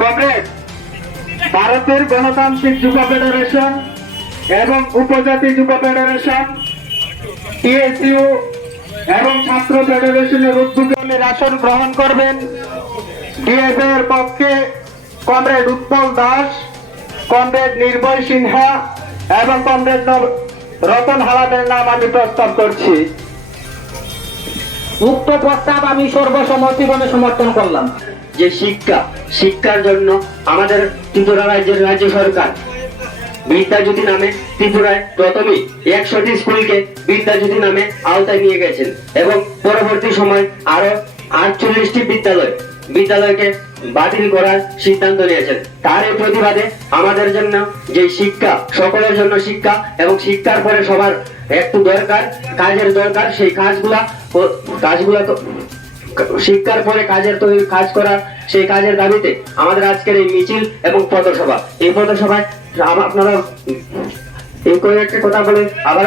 Comrade, ভারতের গণতান্ত্রিক যুব ফেডারেশন এবং উপজাতি যুব ফেডারেশন, টিএসইউ এবং ছাত্র ফেডারেশনের উদ্যোগে আসন গ্রহণ করবেন। ডিএফএ এর পক্ষে কমরেড উৎপল দাস, কমরেড নির্ভয় সিনহা এবং কমরেড রতন হালাদের নাম আমি প্রস্তাব করছি। উক্ত প্রস্তাব আমি সর্বসম্মতিক্রমে সমর্থন করলাম। যে শিক্ষার জন্য আমাদের ত্রিপুরা রাজ্য সরকার বিদ্যাজ্যোতি নামে ত্রিপুরায় প্রথমেই 100টি স্কুলকে বিদ্যাজ্যোতি নামে আওতায় নিয়ে গেছেন এবং পরবর্তী সময় আরো 48টি বিদ্যালয়কে বাতিল করার সিদ্ধান্ত নিয়েছেন। তার এই প্রতিবাদে আমাদের জন্য যে শিক্ষা, সকলের জন্য শিক্ষা এবং শিক্ষার পরে সবার একটু কাজের দরকার, সেই কাজগুলা শিক্ষার পরে কাজ করার সেই কাজের দাবিতে আমাদের আজকের এই মিছিল এবং পথসভা। এই পথসভায় আপনারা এই কয়েকটা কথা বলে আবার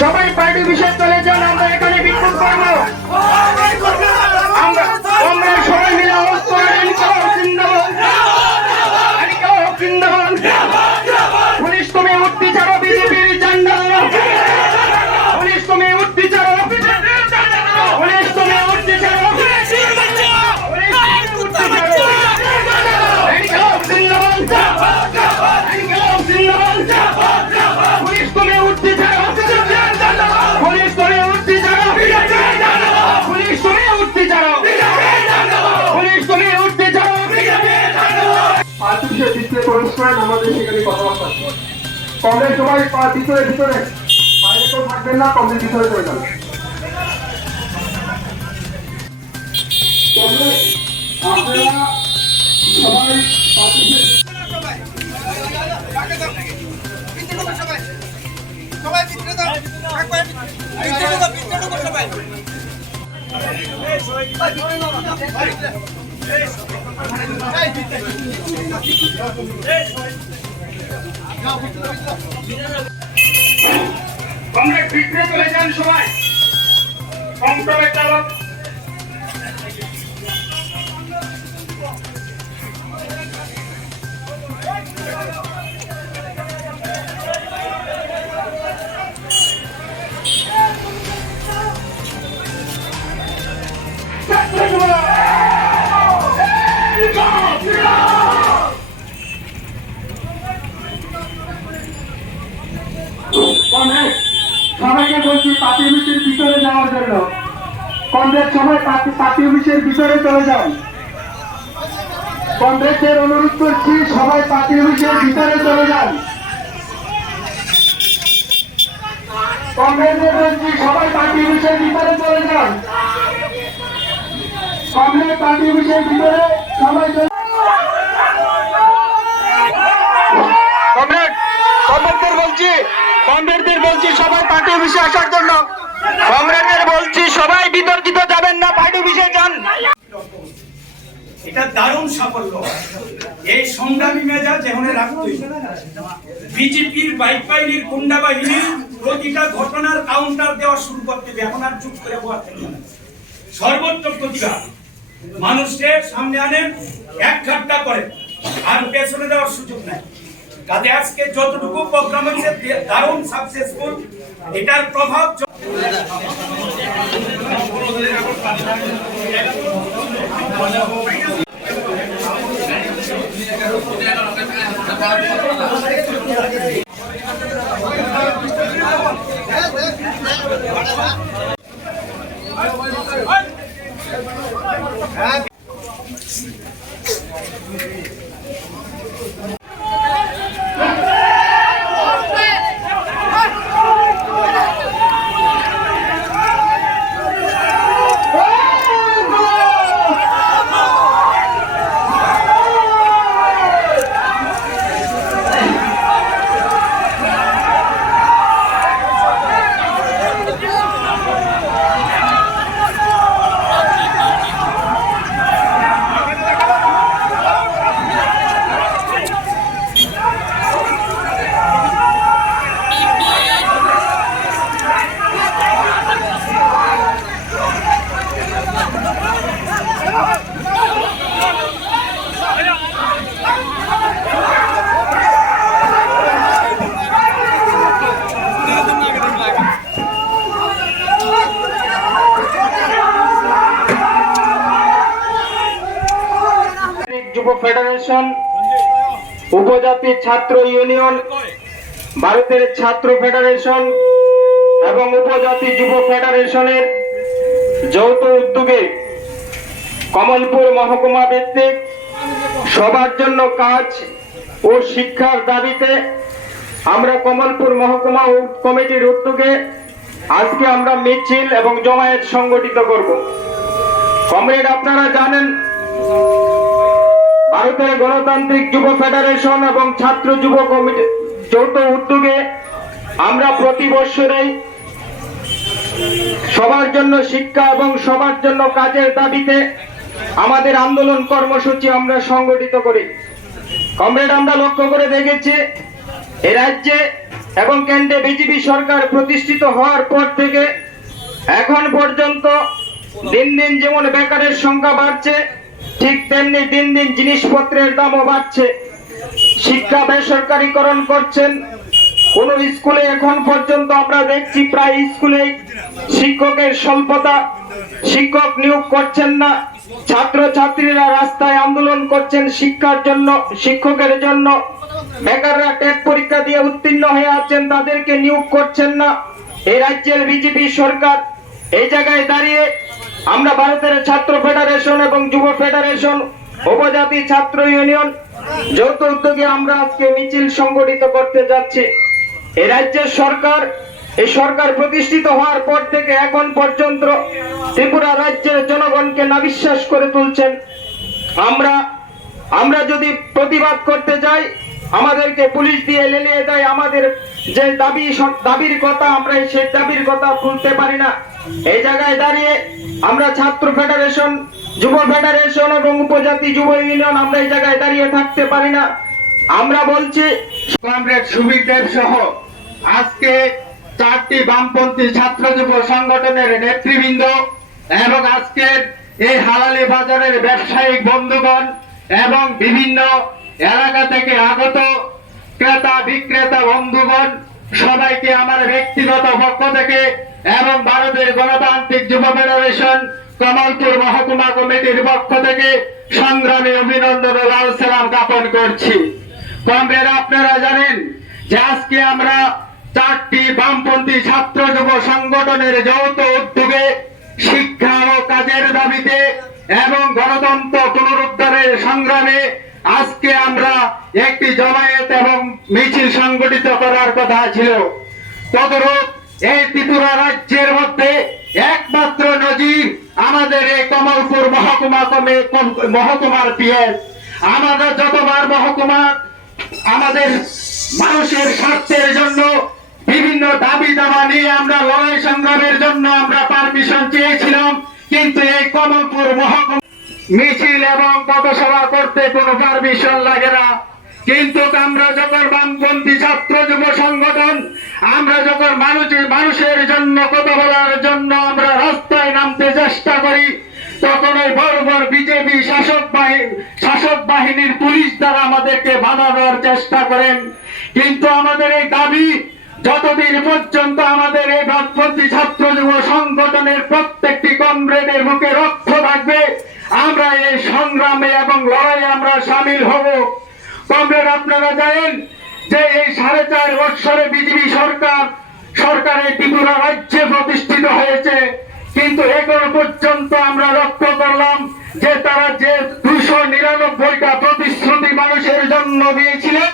সবাই পার্টি বিষয়ে চলে যান, আমরা এখানে বিক্ষোভ করবো। আমরা সবাই মিলে পুলিশ তুমি উঠতে চাও, বিজেপির ঝান্ডা পুলিশ তুমি উঠতে চাও, পুলিশ তুমি উঠতে চাও, আমাদের সেখানে কথাবার্তা। কংগ্রেস সবাই ভিতরে বাইরে তো থাকবেন না, কংগ্রেস ভিতরে চলে যান। আপনারা কংগ্রেস ভিতরে চলে যান, সবাই কংগ্রেস চালক সবাইকে বলছি পার্টি অফিসের ভিতরে যাওয়ার জন্য। কংগ্রেস সবাই পার্টি অফিসের ভিতরে চলে যান। কংগ্রেসের অনুরোধ করছি, সবাই পার্টি অফিসের ভিতরে চলে যান। কংগ্রেসের বলছি, সবাই পার্টি অফিসের ভিতরে চলে যান। কংগ্রেস পার্টি অফিসের ভিতরে সবাই কমরেডদের বলছি সবাই পার্টি অফিসে আসার জন্য। কমরেডদের বলছি সবাই বিতর্কিত যাবেন না, পার্টি অফিসে যান। এটা দারুণ সাফল্য। এই সংগ্রামী মেজাজ যেখানে রাখতই বিজেপির বাইক বাহিনীর গুন্ডা বাহিনী প্রতিটা ঘটনার কাউন্টার দেওয়া শুরু করতে হবে। এখন আর চুপ করে বসে থাকবে। সর্বোচ্চ প্রতিবাদ মানুষের সামনে আনেন, এক ঘাটটা করেন, আর পেছনে দেওয়ার সুযোগ নাই। কাজে আজকে যতটুকু প্রোগ্রাম হয়েছে দারুণ সাকসেসফুল। এটার প্রভাব যুব ফেডারেশন, উপজাতি ছাত্র ইউনিয়ন, ভারতের ছাত্র ফেডারেশন এবং উপজাতি যুব ফেডারেশনের যৌথ উদ্যোগে কমলপুর মহকুমা ভিত্তিক সবার জন্য কাজ ও শিক্ষার দাবিতে আমরা কমলপুর মহকুমা কমিটির উদ্যোগে আজকে আমরা মিছিল এবং জমায়েত সংগঠিত করব। কমরেড, আপনারা জানেন ভারতের গণতান্ত্রিক যুব ফেডারেশন এবং ছাত্র যুব কমিটি যৌথ উদ্যোগে আমরা প্রতি বছরেই সবার জন্য শিক্ষা এবং সবার জন্য কাজের দাবিতে আমাদের আন্দোলন কর্মসূচি আমরা সংগঠিত করি। কমরেড, আমরা লক্ষ্য করে দেখেছি এ রাজ্যে এবং কেন্দ্রে বিজেপি সরকার প্রতিষ্ঠিত হওয়ার পর থেকে এখন পর্যন্ত দিন দিন যেমন বেকারের সংখ্যা বাড়ছে, ঠিক তেমনি দিন দিন জিনিসপত্রের দামও বাড়ছে। শিক্ষা বেসরকারীকরণ করছেন। কোন স্কুলে এখন পর্যন্ত আমরা দেখছি প্রায় স্কুলেই শিক্ষকের স্বল্পতা, শিক্ষক নিয়োগ করছেন না। ছাত্র ছাত্রীরা রাস্তায় আন্দোলন করছেন শিক্ষার জন্য, শিক্ষকের জন্য। বেকাররা টেট পরীক্ষা দিয়ে উত্তীর্ণ হয়ে আছেন, তাদেরকে নিয়োগ করছেন না এই রাজ্যের বিজেপি সরকার। এই জায়গায় দাঁড়িয়ে আমরা ভারতের ছাত্র ফেডারেশন এবং যুব ফেডারেশন, উপজাতি ছাত্র ইউনিয়ন যৌথ উদ্যোগে আমরা আজকে মিছিল সংগঠিত করতে যাচ্ছি। এই রাজ্যের সরকার, এই সরকার প্রতিষ্ঠিত হওয়ার পর থেকে এখন পর্যন্ত ত্রিপুরা রাজ্যের জনগণকে নাবিশ্বাস করে তুলছেন। আমরা যদি প্রতিবাদ করতে যাই, আমাদেরকে পুলিশ দিয়ে লেলিয়ে দেয়। আমাদের যে দাবির কথা, আমরা সেই দাবির কথা তুলতে পারি না। এই জায়গায় দাঁড়িয়ে আমরা ছাত্র ফেডারেশন, যুব ফেডারেশন এবং উপজাতি যুব ইউনিয়ন আমরা এই জায়গায় দাঁড়িয়ে থাকতে পারি না। আমরা বলছি, কমরেড সুবীর দেব সহ আজকে 4টি বামপন্থী ছাত্র যুব সংগঠনের নেতৃবৃন্দ এবং আজকের এই হালালি বাজারের ব্যবসায়িক বন্ধুগণ এবং বিভিন্ন এলাকা থেকে আগত ক্রেতা বিক্রেতা বন্ধুগণ সবাইকে আমার ব্যক্তিগত পক্ষ থেকে এবং ভারতের গণতান্ত্রিক যুব ফেডারেশন কমলপুর মহকুমা কমিটির পক্ষ থেকে সংগ্রামী অভিনন্দন ও লাল সালাম জ্ঞাপন করছি। কমরেড, আপনারা জানেন যে আজকে আমরা 4টি বামপন্থী ছাত্র যুব সংগঠনের যৌথ উদ্যোগে শিক্ষা ও কাজের দাবিতে এবং গণতন্ত্র পুনরুদ্ধারের সংগ্রামে আজকে আমরা একটি জমায়েত এবং মিছিল সংগঠিত করার কথা ছিল। তদরূপ এই ত্রিপুরা রাজ্যের মধ্যে একমাত্র নজির আমাদের এই কমলপুর মহকুমার পিএস। আমাদের যতবার মহকুমা আমাদের মানুষের স্বার্থের জন্য বিভিন্ন দাবি দাবা নিয়ে আমরা লড়াই সংগ্রামের জন্য আমরা পারমিশন চেয়েছিলাম, কিন্তু এই কমলপুর মহকুমা মিছিল এবং পথসভা করতে কোনো পারমিশন লাগে না। কিন্তু আমরা যখন বামপন্থী ছাত্র যুব সংগঠন, আমরা যখন মানুষের জন্য কথা বলার জন্য আমরা রাস্তায় নামতে চেষ্টা করি, তখন ওই বর্বর বিজেপি শাসক বাহিনীর পুলিশ দ্বারা আমাদেরকে বাধা দেওয়ার চেষ্টা করেন। কিন্তু আমাদের এই দাবি যতদিন পর্যন্ত আমাদের এই বামপন্থী ছাত্র যুব সংগঠনের প্রত্যেকটি কমরেডের মুখে রক্ত থাকবে, আমরা এই সংগ্রামে এবং লড়াইয়ে আমরা সামিল হব। কমরেড, আপনারা জানেন যে এই 4.5 বছরে বিজেপি সরকারের ত্রিপুরা রাজ্যে প্রতিষ্ঠিত হয়েছে, কিন্তু এখন পর্যন্ত আমরা লক্ষ্য করলাম যে তারা যে দিয়েছিলেন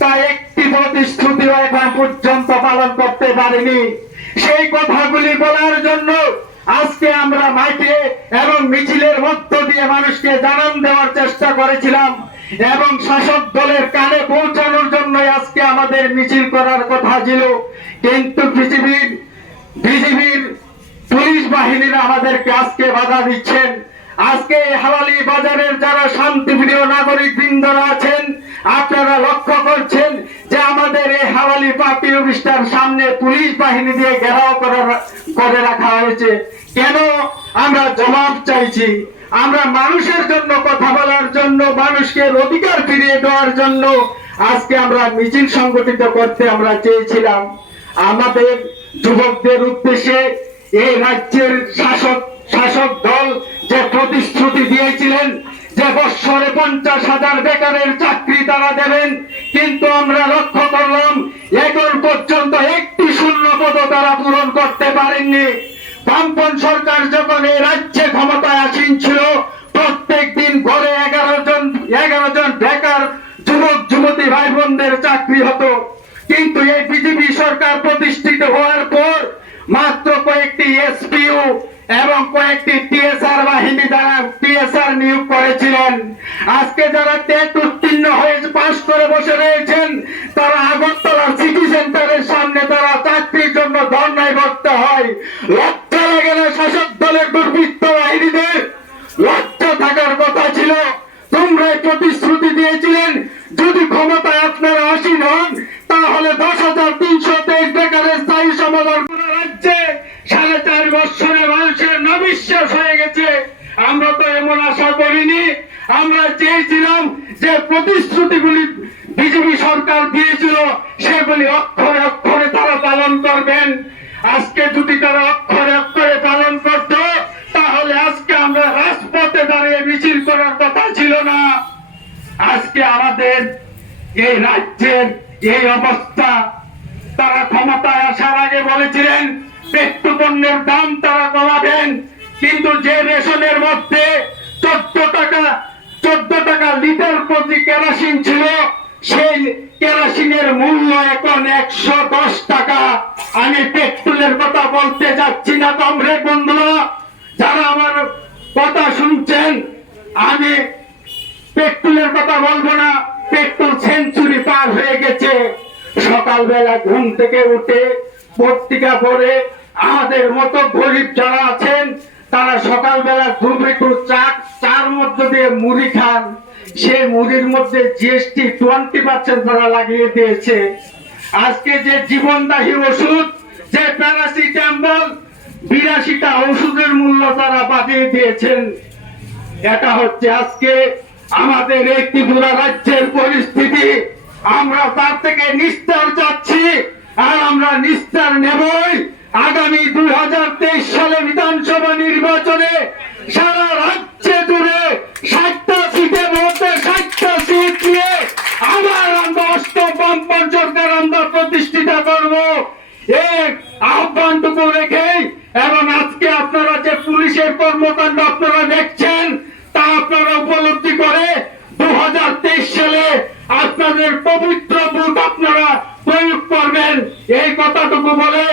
তা একটি প্রতিশ্রুতি এখন পর্যন্ত পালন করতে পারেনি। সেই কথাগুলি বলার জন্য আজকে আমরা মাইকে এবং মিছিলের মধ্য দিয়ে মানুষকে জানান দেওয়ার চেষ্টা করেছিলাম এবং শাসক দলের কানে পৌঁছানোর জন্য আজকে আমাদের মিছিল করার কথা ছিল, কিন্তু বিজিবির পুলিশ বাহিনীরা আমাদেরকে আজকে বাধা দিচ্ছেন। আজকে হালালি বাজারের যারা শান্তিপ্রিয় নাগরিক বৃন্দরা আছেন, আপনারা লক্ষ্য করছেন যে আমাদের এই হালালি পার্টি অফিসটার সামনে পুলিশ বাহিনী দিয়ে ঘেরাও করে রাখা হয়েছে। কেন? আমরা জবাব চাইছি। আমরা মানুষের জন্য কথা বলার জন্য, মানুষকে অধিকার ফিরিয়ে দেওয়ার জন্য আজকে আমরা মিছিল সংগঠিত করতে আমরা চেয়েছিলাম। আমাদের যুবকদের উদ্দেশ্যে এই রাজ্যের শাসক দল যে প্রতিশ্রুতি দিয়েছিলেন যে বৎসরে 50,000 বেকারের চাকরি তারা দেবেন, কিন্তু আমরা লক্ষ্য করলাম এখন পর্যন্ত একটি শূন্যপদও তারা পূরণ করতে পারেননি। বামপন সরকার যখন এই রাজ্যে ক্ষমতায় আসীন ছিল, প্রত্যেক দিন ঘরে 11 জন বেকার যুবক যুবতী ভাই বোনদের চাকরি হতো, কিন্তু এই বিজেপি সরকার প্রতিষ্ঠিত হওয়ার পর মাত্র কয়েকটি এসপিইউ এবং কয়েকটি টিএসআর বাহিনী দ্বারা টিএসআর নিয়োগ করেছিলেন। আজকে যারা টেট উত্তীর্ণ হয়ে পাশ করে বসে রয়েছেন, তারা আগরতলা সিটি সেন্টারের সামনে তারা চাকরির জন্য ধর্নায় বসতে হয়। লজ্জা লাগে না শাসক দলের দুর্বৃত্ত বাহিনীদের? লজ্জা থাকার কথা ছিল। তোমরা প্রতিশ্রুতি দিয়েছিলেন যদি ক্ষমতায় আপনারা আসীন হন তাহলে 10,323 বেকারের স্থায়ী সমাধান করা। রাজ্যে 4.5 বছরে মানুষের নবিশ্বাস হয়ে গেছে। আমরা তো এমন আশা করিনি। আমরা চেয়েছিলাম যে প্রতিশ্রুতিগুলি বিজেপি সরকার দিয়েছিল সেগুলি অক্ষরে অক্ষরে তারা পালন করবেন। আজকে যদি তারা অক্ষরে অক্ষরে পালন করত তাহলে আজকে আমরা রাজপথে দাঁড়িয়ে মিছিল করার কথা ছিল না। আজকে আমাদের এই রাজ্যের এই অবস্থা। তারা ক্ষমতায় আসার আগে বলেছিলেন পেট্রো পণ্যের দাম তারা কমাবেন, কিন্তু যে রেশনের মধ্যে 14 টাকা লিটার প্রতি কেরোসিন ছিল, সেই কেরোসিনের মূল্য এখন 110 টাকা। আমি পেট্রোলের কথা বলতে যাচ্ছি না কমরেড বন্ধুরা, যারা আমার কথা শুনছেন, আমি পেট্রোলের কথা বলবো না। পেট্রোল সেঞ্চুরি পার হয়ে গেছে। সকালবেলা ঘুম থেকে উঠে পত্রিকা পড়ে আমাদের মতো গরিব যারা আছেন তারা সকালবেলা দুটো চার মধ্য দিয়ে মুড়ি খান, সেই মুড়ির মধ্যে জিএসটি 20% তারা লাগিয়ে দিয়েছে। আজকে যে জীবনদায়ী ওষুধ, যে প্যারাসিটামল, 82টা ওষুধের মূল্য তারা বাড়িয়ে দিয়েছেন। এটা হচ্ছে আজকে আমাদের এই ত্রিপুরা রাজ্যের পরিস্থিতি। আমরা তার থেকে নিস্তার চাচ্ছি, আর আমরা নিস্তার নেবই। আগামী 2023 সালে বিধানসভা নির্বাচনে সারা রাজ্যে জুড়ে 60টা সিটের মধ্যে 60টা সিট নিয়ে আবার আমরা অষ্টম বামপন সরকার আমরা প্রতিষ্ঠিত করব, এই আহ্বানটুকু রেখেই। এবং আজকে আপনারা যে পুলিশের কর্মকাণ্ড আপনারা দেখছেন তা আপনারা উপলব্ধি করে 2023 সালে আপনাদের পবিত্র ভোট আপনারা প্রয়োগ করবেন, এই কথাটুকু বলে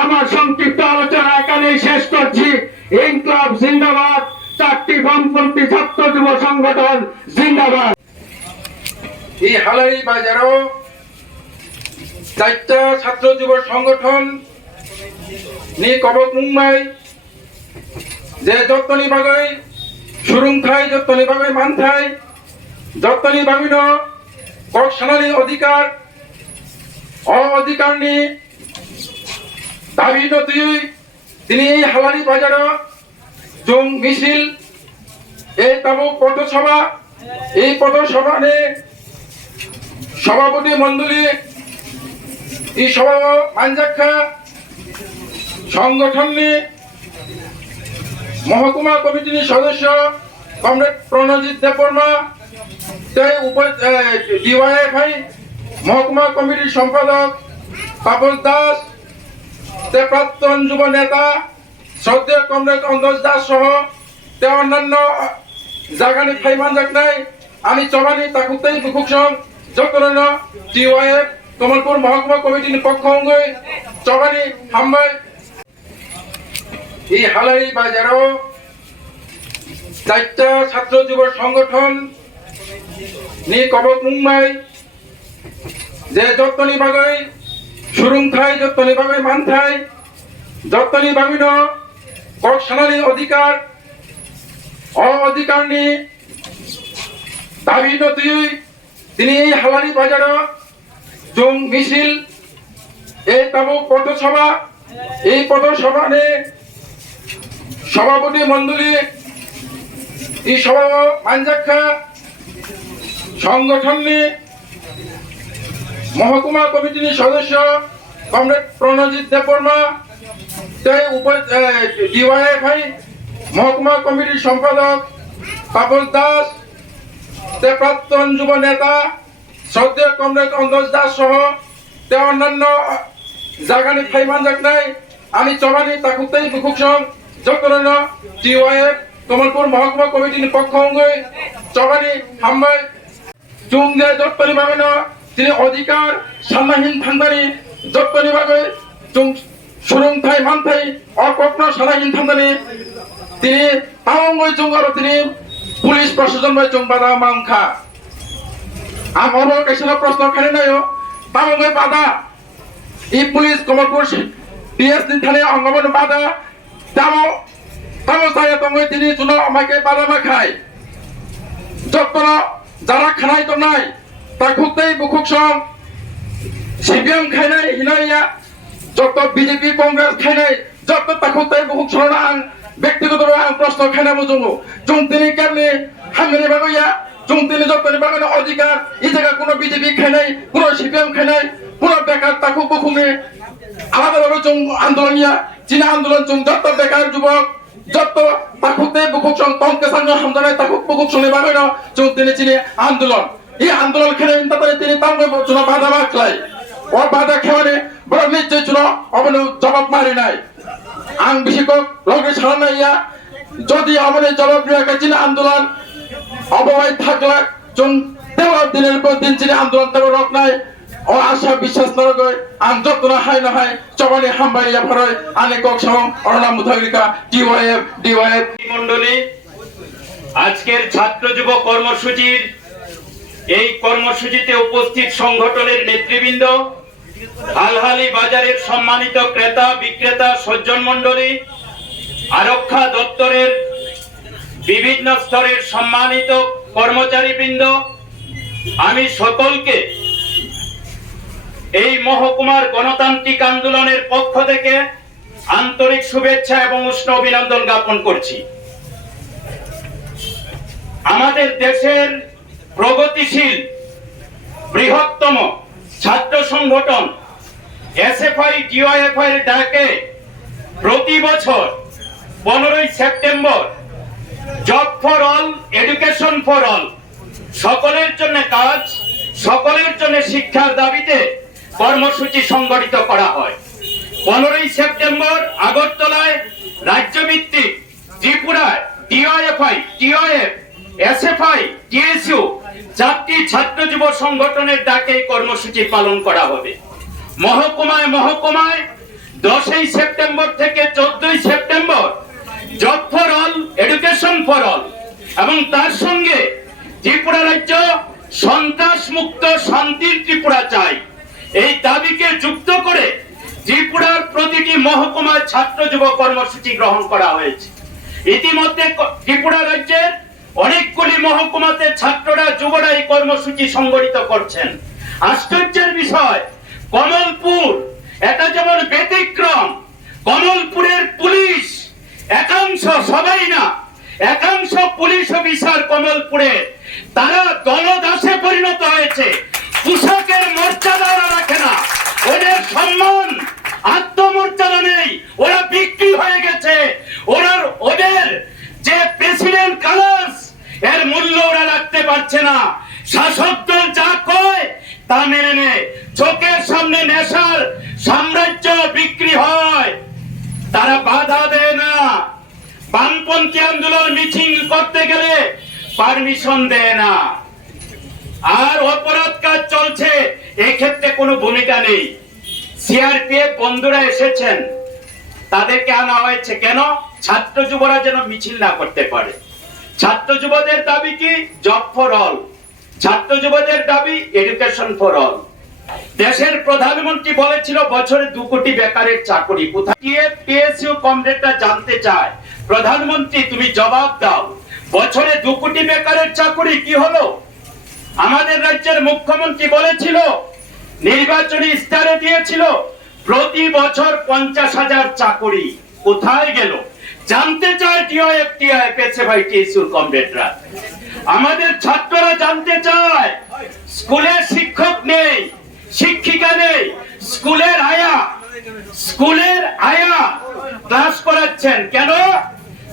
আমার সংক্ষিপ্ত আলোচনা এখানেই শেষ করছি। ইনকলাব জিন্দাবাদ, 4টি বামপন্থী ছাত্র যুব সংগঠন জিন্দাবাদ। এই হালারি বাজারও 4টা ছাত্র যুব সংগঠন নি কবক মুম্বাই যে যতনি বাগাই সুরুং খাই, যতনি বাগাই মান খাই, যতনি বাবিন কক সানালি অধিকার অধিকার নি দাবি নথি তিনি এই হালারি বাজার জং মিছিল এই তাবু পথসভা, এই পথসভা নে সভাপতি মন্ডলী এই সভা মানজাক্ষা সংগঠন নি মহকুমা কমিটির সদস্য কমরেড প্রণজিৎ দেববর্মা, ডিওয়াইএফআই মহকুমা কমিটির সম্পাদক তাপস দাস, প্রাক্তন যুব নেতা শ্রদ্ধেয় কমরেড অঙ্গজ দাস সহ অন্যান্য জাগানি ফাইমান জাগনাই আমি চবানি তাকুতাই দুকুকসং যতন টিওয়াইএফ কমলপুর মহকুমা কমিটির পক্ষ অঙ্গে চবানি হাম্বাই এই হালাই বাজারও 4টা ছাত্র যুব সংগঠন নি কবক মুম্বাই যে যতনি বাগৈ সুরুংথাই যতনি বাগৈ মানথাই যতনি বাগৈন কক সানানি অধিকার অধিকার নি দাবি নথি তিনি এই হালারি বাজার জং মিছিল এই তাবু পথসভা এই পথসভা নে সভাপতি মন্ডলী এই সভা মানজাক্ষা সংগঠন নি মহকুমা কমিটির সদস্য কমরেড প্রণজিৎ দেববর্মা ডিওয়াইএফআই মহকুমা কমিটির সম্পাদক তাপস দাস প্রাক্তন যুব নেতা শ্রদ্ধেয় কমরেড অন্তোষ দাস সহ অন্যান্য জাগানি ফাইমান জাগনাই আমি চবানি তাকুতেই বুকুকসং যতন ডিওয়াইএফ কমলপুর মহকুমা কমিটির পক্ষ অঙ্গে চবানি হাম্বাই চুং যে যতনি বাগৈন তিনি অধিকার সান্নাহীন থান্দানি যতনি বাগৈ চুং সুরুংথাই মানথাই অকপ্ন সান্নাহীন থান্দানি তিনি তাওঙ্গই চুং আর তিনি পুলিশ প্রশাসন বাই চুং বাধা মাংখা আমার কাছে প্রশ্ন খালি নাই তাওঙ্গই বাধা এই পুলিশ কমলপুর পিএস দিন থানে অঙ্গমন বাধা তামো সায়া তঙ্গই তিনি চুনো আমাকে বাধা মা খায় যতন যারা খানাই তো নাই তা খুঁজতেই বুকুক সং সিপিএম খাইনাই হিনাইয়া যত বিজেপি কংগ্রেস খাইনাই যত তা খুঁজতেই বুকুক সং আং ব্যক্তিগত আং প্রশ্ন খাইনা বুঝুঙ্গো চুং তিনি কেমনি হাঙ্গনি বাগইয়া চুং তিনি যতনি বাগানে অধিকার এই জায়গা কোনো বিজেপি খাইনাই কোনো সিপিএম খাইনাই কোনো বেকার তাকু বুকুঙ্গে আলাদাভাবে চুং আন্দোলনিয়া চীনা আন্দোলন চুং যত বেকার যুবক যত তাকুতে বুকুক সং তংকে সাঙ্গ হামদানাই তাকুক বুকুক সং বাগইন চুং তিনি চিনি আন্দোলন এই আন্দোলন খেলে তারপরে তিনি তাঙ্গে চুনা বাধা বাখলাই ও বাধা খেওয়ানে বড় নিশ্চয় চুনো অবনে জবাব মারি নাই আং বিশেষক লগে ছাড়াইয়া যদি অবনে জবাব দিয়ে চিনি আন্দোলন অববাই থাকলা চুং দেওয়ার দিনের পর দিন চিনি আন্দোলন তেমন রক নাই ও আশা বিশ্বাস নরগৈ আং যতন হাই নহাই চবানি হাম্বাইয়া ফরয় আনে কক সং অরনা মুথাগরিকা ডিওয়াইএফ মণ্ডলী আজকের ছাত্র যুব কর্মসূচির এই কর্মসূচিতে উপস্থিত সংগঠনের নেতৃবৃন্দ হালহালি বাজারের সম্মানিত ক্রেতা বিক্রেতা সজ্জন মণ্ডলী আরক্ষা দপ্তরের বিভিন্ন স্তরের সম্মানিত কর্মচারীবৃন্দ আমি সকলকে এই মহকুমার গণতান্ত্রিক আন্দোলনের পক্ষ থেকে আন্তরিক শুভেচ্ছা এবং উষ্ণ অভিনন্দন জ্ঞাপন করছি। আমাদের দেশের প্রগতিশীল বৃহত্তম ছাত্র সংগঠন এসএফআই ডিওয়াইএফআই এর ডাকে প্রতি বছর 15 September job for all education for all সকলের জন্য কাজ সকলের জন্য শিক্ষার দাবিতে কর্মসূচি সংগঠিত করা হয়। 15 সেপ্টেম্বর আগরতলায় রাজ্যভিত্তিক ত্রিপুরায় ডিওয়াইএফআই টিওএফ এসএফআই টিএসইউ 4টি ছাত্র যুব সংগঠনের ডাকে কর্মসূচি পালন করা হবে। মহকুমায় 10 সেপ্টেম্বর থেকে 14 September job for all education for all এবং তার সঙ্গে ত্রিপুরা রাজ্য সন্ত্রাস মুক্ত শান্তির ত্রিপুরা চাই এই দাবিকে যুক্ত করে ত্রিপুরার প্রতিটি মহকুমায় ছাত্র যুব কর্মসূচি গ্রহণ করা হয়েছে। ইতিমধ্যে ত্রিপুরা রাজ্যের অনেকগুলি মহকুমাতে ছাত্ররা যুবরা এই কর্মসূচি সংগঠিত করছেন। আশ্চর্যের বিষয় কমলপুর এটা যেমন ব্যতিক্রম, কমলপুরের পুলিশ একাংশ, সবাই না, একাংশ পুলিশ অফিসার কমলপুরে তারা দলদাসে পরিণত হয়েছে। পোশাকের মর্যাদা রাখে না, ওদের সম্মান আত্মমর্যাদা নেই, ওরা বিক্রি হয়ে গেছে। ওদের যে প্রেসিডেন্ট কালার্স এর মূল্য ওরা রাখতে পারছে না। শাসক দল যা কয় তা মেনে নেয়। চোখের সামনে নেশার সাম্রাজ্য বিক্রি হয়, তারা বাধা দেয় না। বামপন্থী আন্দোলন মিছিল করতে গেলে পারমিশন দেয় না। আর অপরাধ কাজ চলছে, এক্ষেত্রে কোনো ভূমিকা নেই। সিআরপিএফ বন্ধুরা এসেছেন, তাদেরকে আনা হয়েছে কেন? ছাত্র যুবরা যেন মিছিল না করতে পারে। ছাত্র যুবদের দাবি কি? Job for all. ছাত্র যুবদের দাবি এডুকেশন ফর অল। দেশের প্রধানমন্ত্রী বলেছিল বছরে 2 কোটি বেকারের চাকরি কোথায় গিয়ে পিএসইউ কমরেডরা জানতে চায়, প্রধানমন্ত্রী তুমি জবাব দাও, বছরে 2 কোটি বেকারের চাকরি কি হলো? আমাদের রাজ্যের মুখ্যমন্ত্রী বলেছিল, নির্বাচনী ইস্তারে দিয়েছিল প্রতি বছর 50,000 চাকরি কোথায় গেল? জানতে চায় টিওএফ এসএফআই টিএসইউ কমরেডরা। আমাদের ছাত্ররা জানতে চায়, স্কুলে শিক্ষক নেই, শিক্ষিকা নেই, স্কুলের আয়া ক্লাস করাচ্ছেন কেন?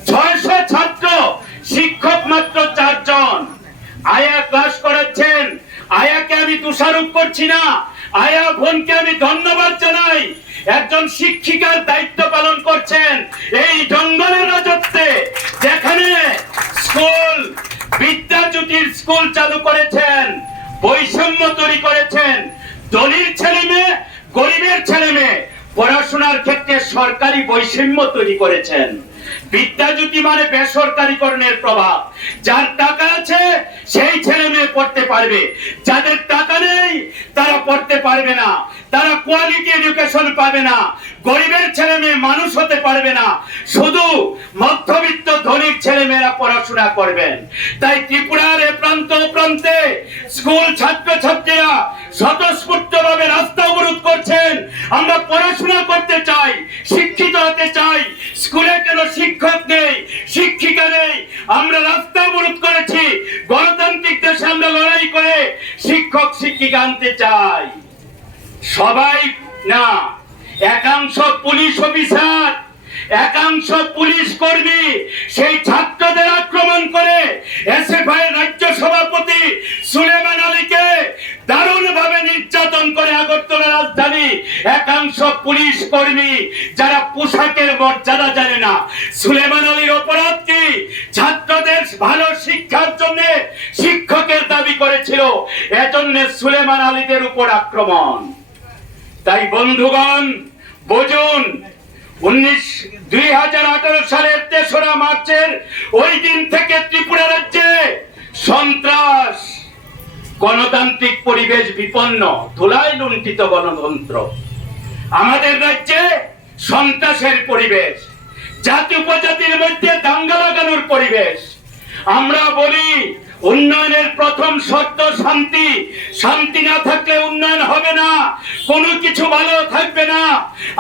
600 ছাত্র, শিক্ষক মাত্র 4 জন। আয়া ক্লাস করাচ্ছেন। আয়াকে আমি দোষারোপ করছি না, আয়া বোনকে আমি ধন্যবাদ জানাই। একজন শিক্ষিকার দায়িত্ব পালন করছেন এই জঙ্গলের রাজত্বে, যেখানে স্কুল বিদ্যাজ্যোতির স্কুল চালু করেছেন, বৈষম্য তৈরি করেছেন। ধনীর ছেলে মেয়ে, গরিবের ছেলে মেয়ে পড়াশোনার ক্ষেত্রে সরকারি বৈষম্য তৈরি করেছেন। বিদ্যাজ্যোতি মানে বেসরকারীকরণের প্রভাব। যার টাকা আছে সেই ছেলে মেয়ে পড়তে পারবে, যাদের টাকা নেই তারা পড়তে পারবে না, তারা কোয়ালিটি এডুকেশন পাবে না, গরিবের ছেলে মেয়ে মানুষ হতে পারবে না, শুধু মধ্যবিত্ত ধনীর ছেলে মেয়েরা পড়াশোনা করবেন। তাই ত্রিপুরার এ প্রান্ত প্রান্তে স্কুল ছাত্রছাত্রীরা স্বতঃস্ফূর্তভাবে রাস্তা অবরোধ করছেন। আমরা পড়াশোনা করতে চাই, শিক্ষিত হতে চাই, স্কুলে কেন শিক্ষক নেই, শিক্ষিকা নেই? আমরা রাস্তা অবরোধ করেছি। গণতান্ত্রিক দেশে আমরা লড়াই করে শিক্ষক শিক্ষিকা আনতে চাই। সবাই না, একাংশ পুলিশ অফিসার, একাংশ পুলিশ কর্মী সেই ছাত্রদের আক্রমণ করে এসএফআই রাজ্য সভাপতি সুলেমান আলীকে দারুণভাবে নির্যাতন করে আগরতলা রাজধানী। একাংশ পুলিশ কর্মী যারা পোশাকের মর্যাদা জানে না। সুলেমান আলীর অপরাধ কি? ছাত্রদের ভালো শিক্ষার জন্য শিক্ষকের দাবি করেছিল, এজন্য সুলেমান আলীদের উপর আক্রমণ। তাই বন্ধুগণ বুঝুন, 2018 সালের 3রা মার্চের ওই দিন থেকে ত্রিপুরা রাজ্যে সন্ত্রাস, গণতান্ত্রিক পরিবেশ বিপন্ন, ধুলায় লুণ্ঠিত গণতন্ত্র। আমাদের রাজ্যে সন্ত্রাসের পরিবেশ, জাতি উপজাতির মধ্যে দাঙ্গা লাগানোর পরিবেশ। আমরা বলি উন্নয়নের প্রথম শর্ত শান্তি। শান্তি না থাকলে উন্নয়ন হবে না, কোনো কিছু ভালো থাকবে না।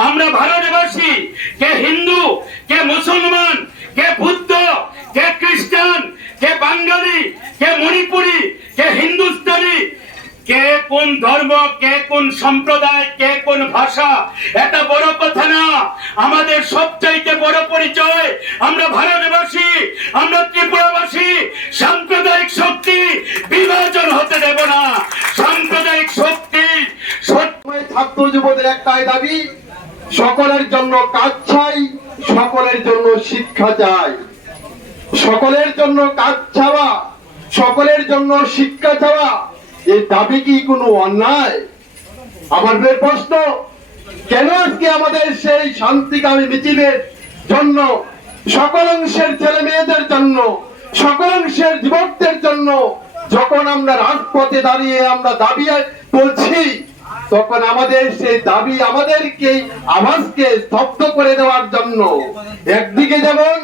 আমরা ভারতবাসী, কে হিন্দু, কে মুসলমান, কে বুদ্ধ, কে খ্রিস্টান, কে বাঙালি, কে মণিপুরি, কে হিন্দুস্তানি, কে কোন ধর্ম, কে কোন সম্প্রদায়, কে কোন ভাষা, এটা বড় কথা না। আমাদের সবচাইতে বড় পরিচয় আমরা ভারতবাসী, আমরা ত্রিপুরাবাসী। সাম্প্রদায়িক শক্তি বিভাজন হতে দেব না। সাম্প্রদায়িক শক্তি ছাত্র যুবদের একটাই দাবি, সকলের জন্য কাজ চাই, সকলের জন্য শিক্ষা চাই। সকলের জন্য কাজ চাওয়া, সকলের জন্য শিক্ষা চাওয়া, এই দাবি কি কোনো অন্যায়? আমাদের প্রশ্ন, কেন আজকে আমাদের সেই শান্তিকামী মিছিলের জন্য, সকল অংশের ছেলে মেয়েদের জন্য, সকল অংশের যুবকদের জন্য যখন আমরা রাজপথে দাঁড়িয়ে আমরা দাবি তুলছি, তখন আমাদের সেই দাবি, আমাদেরকে আওয়াজকে স্তব্ধ করে দেওয়ার জন্য একদিকে যেমন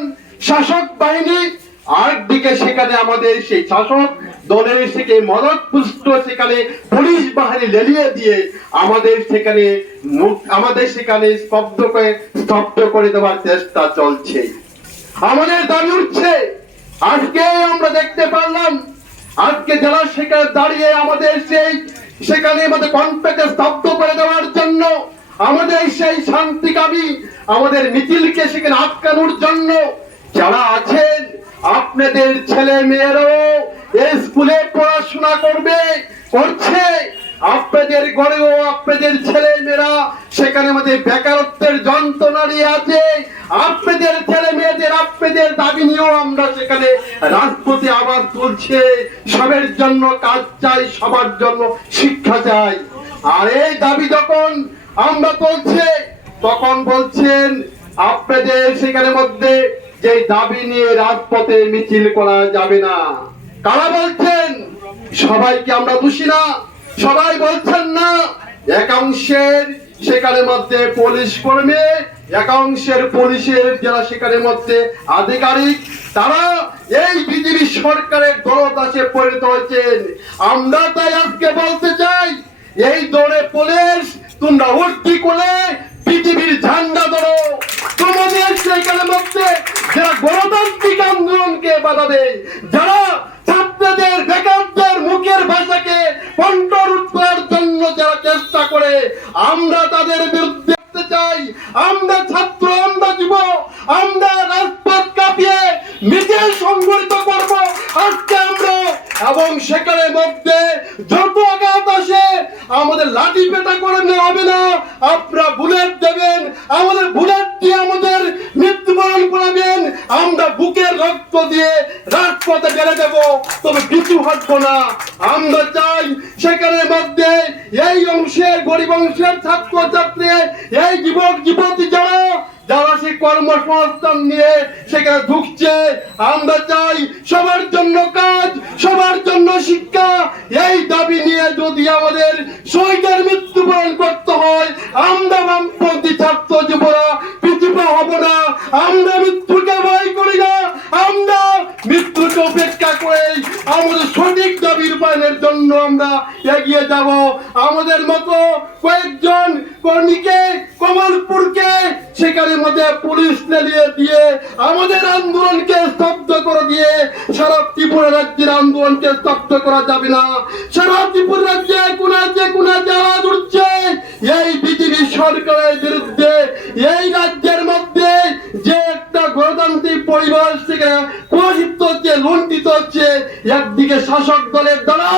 শাসক বাহিনী, আরেকদিকে সেখানে আমাদের সেই শাসক দলের থেকে মদত পুষ্ট সেখানে পুলিশ বাহিনী লেলিয়ে দিয়ে আমাদের সেখানে স্তব্ধ করে দেওয়ার চেষ্টা চলছে। আমাদের দাবি উঠছে, আজকে আমরা দেখতে পারলাম, আজকে যারা সেখানে দাঁড়িয়ে আমাদের সেখানে আমাদের কণ্ঠকে স্তব্ধ করে দেওয়ার জন্য, আমাদের সেই শান্তিকামী আমাদের মিছিলকে সেখানে আটকানোর জন্য যারা আছেন, আপনাদের ছেলে মেয়েরাও এই স্কুলে পড়াশোনা করছে, আপনাদের ঘরেও আপনাদের ছেলে মেয়েরা সেখানে মধ্যে বেকারত্বের যন্ত্রণা নিয়ে আছে। আপনাদের ছেলে মেয়েদের আপনাদের দাবি নিয়েও আমরা সেখানে রাজপথে আবার চলছে। সবার জন্য কাজ চাই, সবার জন্য শিক্ষা চাই। আর এই দাবি যখন আমরা বলছে তখন বলছেন আপনাদের সেখানে মধ্যে যে দাবি নিয়ে রাজপথে মিছিল করা যাবে না। কারা বলছেন? সবাইকে আমরা দোষী না, সবাই বলছেন না। একাংশের সেখানে মধ্যে পুলিশ কর্মী, একাংশের পুলিশের যারা সেখানে মধ্যে আধিকারিক, তারা এই বিজেপি সরকারের দলদাসে পরিণত হয়েছেন। আমরা তাই আজকে বলতে চাই, এই দৌড়ে পুলিশ তোমরা উর্দি করে পৃথিবীর ঝান্ডা ধরো। তোমাদের সেখানে মধ্যে যারা গণতান্ত্রিক আন্দোলনকে বাধা দেয়, যারা ছাত্রদের বেকারদের মুখের ভাষাকে কণ্ঠরোধ করার জন্য যারা চেষ্টা করে, আমরা তাদের বিরুদ্ধে করতে চাই। আমরা ছাত্র, আমরা যুব, আমরা রাজপথ কাঁপিয়ে মিছিল সংগঠিত করব আজকে আমরা। এবং সেখানে মধ্যে যত আঘাত আসে আমাদের লাঠি পেটা করে নেওয়া হবে না। আপনারা বুলেট দেবেন, আমাদের বুলেট দিয়ে আমাদের মৃত্যুবরণ করাবেন, আমরা বুকের রক্ত দিয়ে রাজপথে বেড়ে দেব, তবে কিছু হটবো না। আমরা চাই সেখানে মধ্যে এই অংশের গরিব অংশের ছাত্র ছাত্রী, এই যুবক যুবতী যারা সেই কর্মসংস্থান নিয়ে সেখানে ঢুকছে, আমরা চাই সবার জন্য কাজ, সবার জন্য শিক্ষা। এই দাবি নিয়ে যদি আমাদের শহীদের মৃত্যুবরণ করতে হয়, আমরা বামপন্থী ছাত্র যুবরা পিছুপা হব না। আমরা মৃত্যুকে ভয় করি না, আমরা মৃত্যুকে উপেক্ষা করে আমাদের সঠিক দাবি রূপায়ণের জন্য আমরা এগিয়ে যাব। আমাদের মতো কয়েকজন কর্মীকে কমলপুরকে সেখানে মধ্যে পুলিশ লেলিয়ে দিয়ে আমাদের আন্দোলনকে স্তব্ধ করে দিয়ে সারা ত্রিপুরা রাজ্যের আন্দোলনকে স্তব্ধ করা যাবে না। সারা ত্রিপুরা রাজ্যে কোনায় আওয়াজ উঠছে এই বিজেপি সরকারের বিরুদ্ধে। এই রাজ্যের মধ্যে যে একটা গণতান্ত্রিক পরিবেশ থেকে কুষিত হচ্ছে, লুণ্ঠিত হচ্ছে, একদিকে শাসক দলের দ্বারা,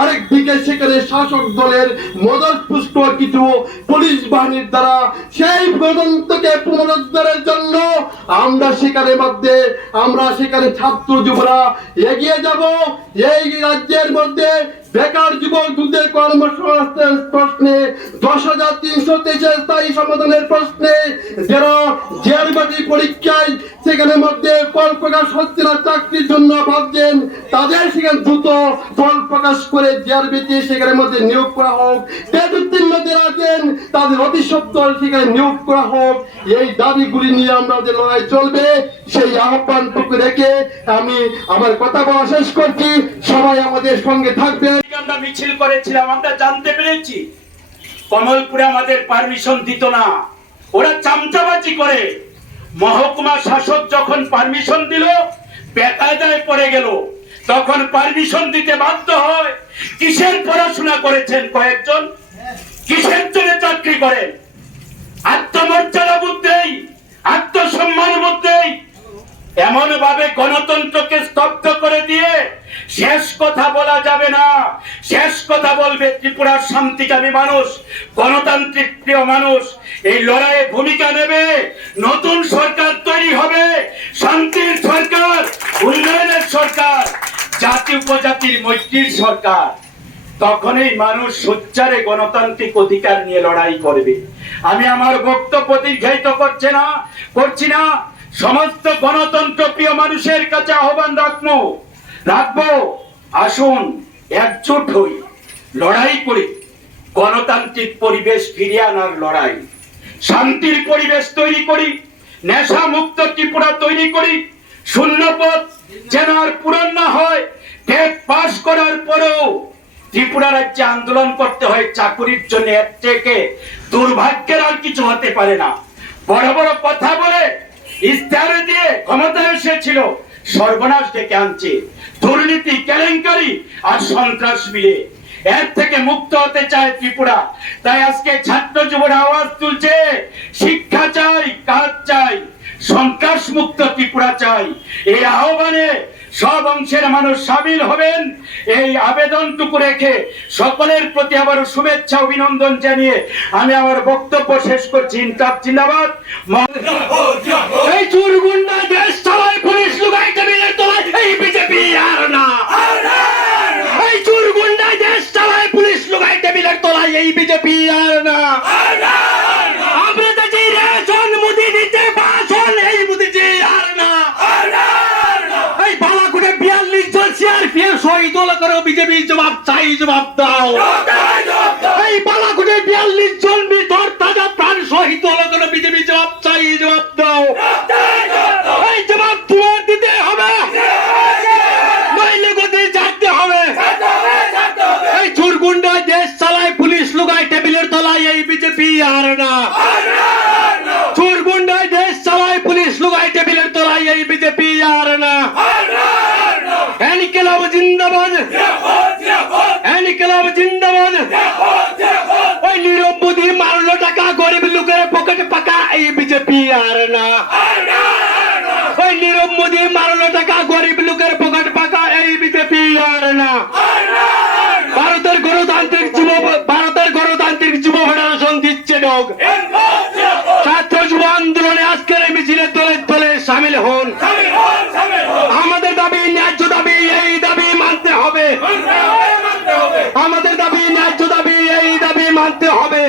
আরেকদিকে সেখানে শাসক দলের মদতপুষ্ট কিছু পুলিশ বাহিনীর দ্বারা, সেই গণতন্ত্রকে পুনরুদ্ধারের জন্য আমরা সেখানে মধ্যে আমরা সেখানে ছাত্র যুবরা এগিয়ে যাব। এই রাজ্যের মধ্যে বেকার যুবকদের কর্মসংস্থান প্রশ্নে, 10,323 স্থায়ী সমাধানের প্রশ্নে, যারা জিআরবাটি পরীক্ষায় সেখানে মধ্যে ফল প্রকাশ হচ্ছে না, চাকরির জন্য ভাবছেন, তাদের সেখানে দ্রুত ফল প্রকাশ করে জিআরবিতে সেখানে মধ্যে নিয়োগ করা হোক। তেজোত্তীর্ণদের আছেন, তাদের অতি সত্বর সেখানে নিয়োগ করা হোক। এই দাবিগুলি নিয়ে আমরা যে লড়াই চলবে, সেই আহ্বানটুকু রেখে আমি আমার কথা বলা শেষ করছি। সবাই আমাদের সঙ্গে থাকবেন। আমরা মিছিল করেছিলাম, আমরা জানতে পেরেছি কমলপুরে আমাদের পারমিশন দিত না, ওরা চামচাবাজি করে। মহকুমা শাসক যখন পারমিশন দিল, বেকায়দায় পড়ে গেল, তখন পারমিশন দিতে বাধ্য হয়। কিসের পড়াশোনা করেছেন কয়েকজন, কিসের জন্য চাকরি করেন? আত্মমর্যাদা বুদ্ধেই, আত্মসম্মান বুদ্ধেই এমন ভাবে গণতন্ত্রকে স্তব্ধ করে দিয়ে শেষ কথা বলা যাবে না। শেষ কথা বলবে ত্রিপুরার শান্তিকামী মানুষ, গণতান্ত্রিক প্রিয় মানুষ। এই লড়াইয়ে ভূমিকা নেবে, নতুন সরকার তৈরি হবে, শান্তির সরকার, উন্নয়নের সরকার, জাতি উপজাতির মৈত্রীর সরকার। তখনই মানুষ সোচ্চারে গণতান্ত্রিক অধিকার নিয়ে লড়াই করবে। আমি আমার বক্তব্য দীর্ঘায়িত করছি না। সমস্ত গণতন্ত্র প্রিয় মানুষের কাছে আহ্বান রাখবো, আসুন একজোট হই, লড়াই করি, গণতান্ত্রিক পরিবেশ ফিরিয়ে আনার লড়াই, শান্তির পরিবেশ তৈরি করি, নেশা মুক্ত ত্রিপুরা তৈরি করি। শূন্যপদ যেন আর পূরণ না হয়। টেট পাস করার পরেও ত্রিপুরা রাজ্যে আন্দোলন করতে হয় চাকুরির জন্য, এর থেকে দুর্ভাগ্যের আর কিছু হতে পারে না। বড় বড় কথা বলে ইস্তাহার দিয়ে ক্ষমতায় এসেছিল, সর্বনাশ ডেকে আনছে। দুর্নীতি, কেলেঙ্কারি আর সন্ত্রাস মিলে এর থেকে মুক্ত হতে চায় ত্রিপুরা। তাই আজকে ছাত্র যুবরা আওয়াজ তুলছে, শিক্ষা চাই, কাজ চাই, সন্ত্রাস মুক্ত ত্রিপুরা চাই। এই আহ্বানে সব অংশের মানুষ সামিল হবেন, এই আবেদনটুকু রেখে সকলের প্রতি আবারও শুভেচ্ছা অভিনন্দন জানিয়ে আমি আমার বক্তব্য শেষ করছি। ইনকাব জিন্দাবাদ। এই চুরগুন্ডা দেশ চালায়, পুলিশ লুকায় টেবিলের তলায়, এই বিজেপি আর না। এই চুরগুন্ডা দেশ চালায়, পুলিশ লুকায় টেবিলের তলায়, এই বিজেপি আর না। আমরা দেখি রেশন মুদি দিতে ভাষণ, এই মুদিজি আর না। এই বালাকোটে 42 জন সিআরপিএফ শহীদ হলো করে, বিজেপি জবাব চাই, জবাব দাও। এই বালাকোটে 42 জন ভিতর তাজা প্রাণ শহীদ হলো করে, বিজেপি জবাব চাই, জবাব দাও। এই জবাব তোমার দিতে হবে, নইলে গতি ছাড়তে হবে। এই চুরগুন্ডা দেশ চালায়, পুলিশ লুকায় টেবিলের তলায়, এই বিজেপি আর না। চুরগুন্ডা দেশ চালায়, পুলিশ লুকায় টেবিলের তলায়, এই বিজেপি আর না। ইনকিলাব জিন্দাবাদ, ইনকিলাব জিন্দাবাদ। ওই নীরব মোদি মারলো টাকা, গরিব লোকের পকেটে পাকা, এই বিজেপি আর না। ওই নীরব মোদি মারলো টাকা, গরিব লোকের পকেট পাকা, এই বিজেপি আর না। ভারতের গণতান্ত্রিক যুব ফেডারেশন দিচ্ছে ডগ। ছাত্র যুব আন্দোলনে আজকের এই মিছিলে দলে দলে সামিল হন। আমাদের দাবি ন্যায্য দাবি, এই দাবি মানতে হবে। আমাদের দাবি ন্যায্য দাবি, এই দাবি মানতে হবে।